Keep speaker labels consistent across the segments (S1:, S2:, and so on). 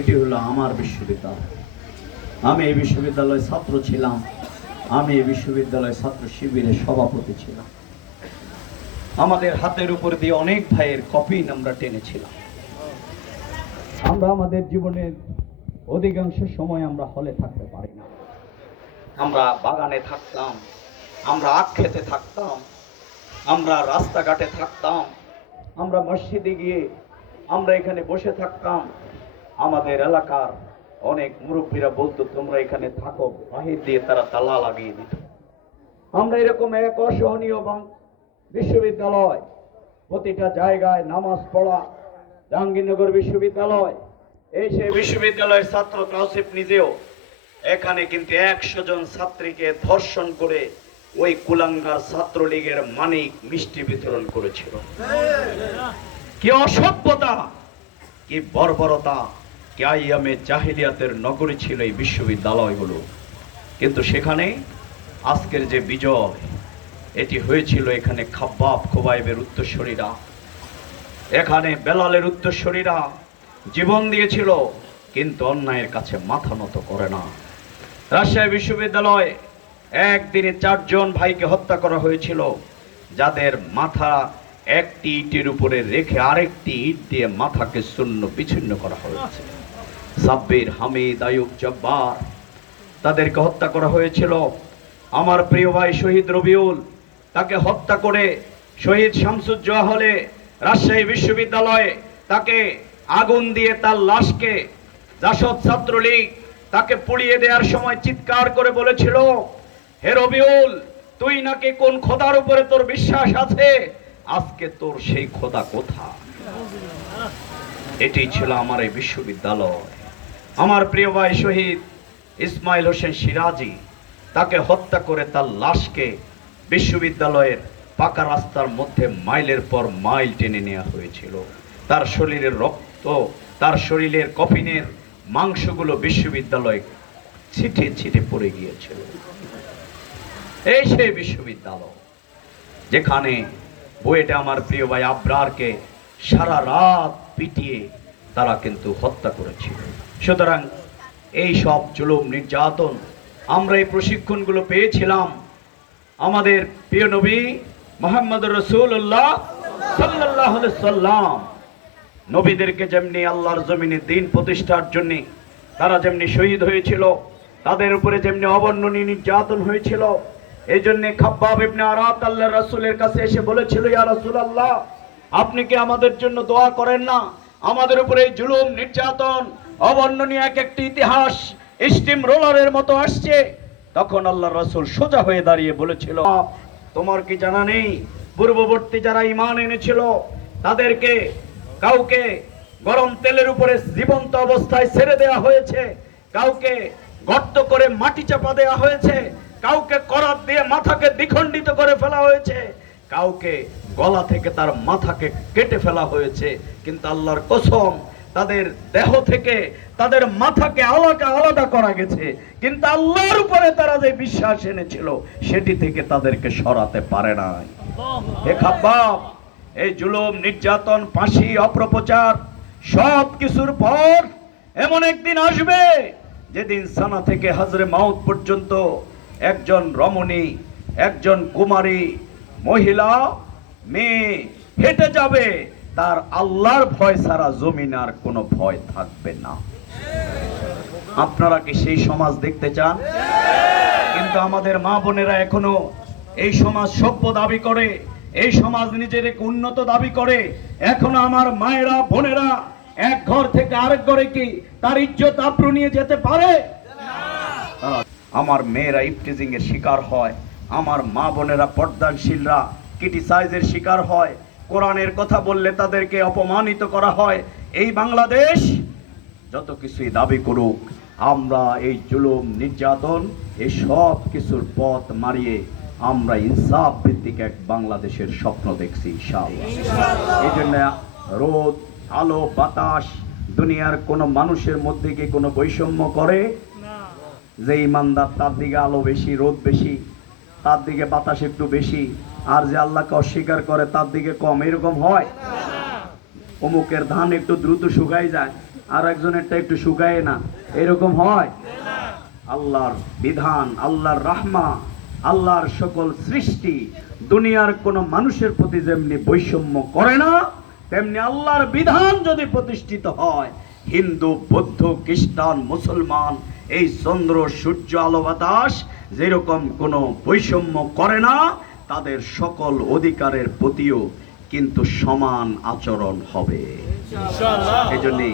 S1: এটি হলো আমার বিশ্ববিদ্যালয়। আমি এই বিশ্ববিদ্যালয়ের ছাত্র ছিলাম। আমি এই বিশ্ববিদ্যালয়ের ছাত্র শিবিরের সভাপতি ছিলাম। আমাদের হাতের উপর দিয়ে অনেক ভাইয়ের কপি আমরা টেনেছিলাম। আমরা আমাদের জীবনের অধিকাংশ সময় আমরা হলে থাকতে পারি না। আমরা বাগানে থাকতাম, আমরা আখ খেতে থাকতাম, আমরা রাস্তাঘাটে থাকতাম, আমরা মসজিদে গিয়ে আমরা এখানে বসে থাকতাম। আমাদের এলাকার অনেক মুরব্বীরা বলতো, তোমরা এখানে থাকো, বাহির দিয়ে তারা তালা লাগিয়ে দিত। আমরা এরকম এক অসহনীয় বিশ্ববিদ্যালয়, প্রতিটা জায়গায় নামাজ পড়া, জাহাঙ্গীরনগর বিশ্ববিদ্যালয় এই সেই বিশ্ববিদ্যালয়ের ছাত্র কাউসিফ নিজেও এখানে কিন্তু একশো জন ছাত্রীকে ধর্ষণ করে ওই কুলাঙ্গার ছাত্রলীগের মানিক মিষ্টি বিতরণ করেছিল। কি অসভ্যতা, কি বর্বরতা। কি আইয়ামে জাহিলিয়াতের নগরী ছিল এই বিশ্ববিদ্যালয়গুলো। কিন্তু সেখানে আজকের যে বিজয়, এটি হয়েছিল এখানে খাব্বাব খোবাইবের উত্তরস্বরীরা এখানে বেলালের উত্তরস্বরীরা জীবন দিয়েছিল, কিন্তু অন্যায়ের কাছে মাথা নত করে না। রাজশাহী বিশ্ববিদ্যালয় একদিনে চারজন ভাইকে হত্যা করা হয়েছিল, যাদের মাথা একটি ইটের উপরে রেখে আরেকটি ইট দিয়ে মাথাকে শূন্য বিচ্ছিন্ন করা হয়েছে। সাব্বির, হামিদ আয়ুব জব্বার। তাদেরকে হত্যা করা হয়েছিল। আমার প্রিয় ভাই শহীদ রবিউল, তাকে হত্যা করে শহীদ শামসুজ্জোয়া হলে রাজশাহী বিশ্ববিদ্যালয়ে তাকে আগুন দিয়ে তার লাশকে জাসদ ছাত্রলীগ তাকে পুড়িয়ে দেওয়ার সময় চিৎকার করে বলেছিল, হে রবিউল, তুই নাকি কোন খোদার উপরে তোর বিশ্বাস আছে? আজকে তোর সেই খোদা কোথা এটি ছিল আমার এই বিশ্ববিদ্যালয়। আমার প্রিয় ভাই শহীদ ইসমাইল হোসেন সিরাজি তাকে হত্যা করে তার লাশকে বিশ্ববিদ্যালয়ের পাকা রাস্তার মধ্যে মাইলের পর মাইল টেনে নেওয়া হয়েছিল। তার শরীরের রক্ত, তার শরীরের কফিনের মাংসগুলো বিশ্ববিদ্যালয়ে ছিটে ছিটে পড়ে গিয়েছিল। এই সেই বিশ্ববিদ্যালয় যেখানে বুয়েটে আমার প্রিয় ভাই আব্রারকে সারা রাত পিটিয়ে তারা কিন্তু হত্যা করেছিল। সুতরাং এই সব জুলুম, নির্যাতন আমরা এই প্রশিক্ষণগুলো পেয়েছিলাম আমাদের প্রিয় নবী মোহাম্মদ রসুল্লাহ সাল্লাহ সাল্লাম। নবীদেরকে যেমনি আল্লাহর জমিনে দিন প্রতিষ্ঠার জন্য তারা যেমনি শহীদ হয়েছিল, তাদের উপরে যেমনি অবর্ণনীয় নির্যাতন হয়েছিল এই জন্য খাব্বাব ইবনে আরাত আল্লাহ রাসূলের কাছে এসে বলেছিল, ইয়া রাসূলুল্লাহ, আপনি কি আমাদের জন্য দোয়া করেন না? আমাদের উপরে জুলুম, নির্যাতন, অবর্ণনীয় এক একটি ইতিহাস, স্টিম রোলারের মতো আসছে। তখন আল্লাহ রসুল সোজা হয়ে দাঁড়িয়ে বলেছিল, তোমার কি জানা নেই? পূর্ববর্তী যারা ইমান এনেছিল, তাদেরকে কাউকে গরম তেলের উপরে জীবন্ত অবস্থায় ছেড়ে দেওয়া হয়েছে, কাউকে গর্ত করে মাটি চাপা দেওয়া হয়েছে, কাউকে করাত দিয়ে মাথাকে দ্বিখণ্ডিত করে ফেলা হয়েছে কাউকে গলা থেকে তার মাথাকে কেটে ফেলা হয়েছে কিন্তু আল্লাহর কসম তাদের দেহ থেকে তাদের মাথাকে আলাদা আলাদা করা গেছে কিন্তু আল্লাহর উপরে তারা যে বিশ্বাস এনেছিল সেটি থেকে তাদেরকে সরাতে পারে নাই। খাব্বাব এই জুলুম নির্যাতন ফাঁসি অপপ্রচার সব কিছুর পর এমন একদিন আসবে যেদিন সানা থেকে হাজরে মাউত পর্যন্ত একজন রমণী একজন কুমারী মহিলা মেয়ে হেঁটে যাবে তার আল্লাহর ভয় ছাড়া জমিন আর কোনো ভয় থাকবে না। আপনারা কি সেই সমাজ দেখতে চান? কিন্তু আমাদের মা বোনেরা এখনও এই সমাজ সভ্য দাবি করে এই সমাজ নিজের এক উন্নত দাবি করে। এখনও আমার মায়েরা বোনেরা এক ঘর থেকে আরেক ঘরে কি তার ইজ্জত আব্রু নিয়ে যেতে পারে? আমার মেয়েরা ইফটিজিং এর শিকার হয়। আমার মা বোনেরা পর্দানশীলরা ক্রিটিসাইজের শিকার হয় কোরআনের কথা বললে তাদেরকে অপমানিত করা হয়। এই বাংলাদেশ যত কিছুই দাবি করুক আমরা এই জুলুম নির্যাতন এই সব কিছুর পথ মারিয়ে আমরা ইনসাফ ভিত্তিক এক বাংলাদেশের স্বপ্ন দেখছি এই জন্য রোদ আলো বাতাস দুনিয়ার কোনো মানুষের মধ্যে কি কোনো বৈষম্য করে? যে ইমানদার তার দিকে আলো বেশি রোদ বেশি তার দিকে বাতাস একটু বেশি। আর যে আল্লাহকে অস্বীকার করে, তার দিকে কম। এরকম হয়। অমুকের ধান একটু দ্রুত শুকাই যায় আর একজনেরটা একটু শুকায় না। এরকম হয়। আল্লাহর বিধান, আল্লাহর রাহমা, আল্লাহর সকল সৃষ্টি, দুনিয়ার কোন মানুষের প্রতি যেমনি বৈষম্য করে না, তেমনি আল্লাহর বিধান যদি প্রতিষ্ঠিত হয়, হিন্দু, বৌদ্ধ, খ্রিস্টান, মুসলমান এই চন্দ্র সূর্য আলো বাতাস যেরকম কোনো বৈষম্য করে না তাদের সকল অধিকারের প্রতিও কিন্তু সমান আচরণ হবে। এজন্যে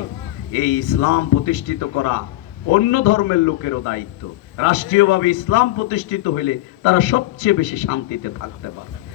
S1: এই ইসলাম প্রতিষ্ঠিত করা অন্য ধর্মের লোকেরও দায়িত্ব। রাষ্ট্রীয়ভাবে ইসলাম প্রতিষ্ঠিত হইলে তারা সবচেয়ে বেশি শান্তিতে থাকতে পারবে।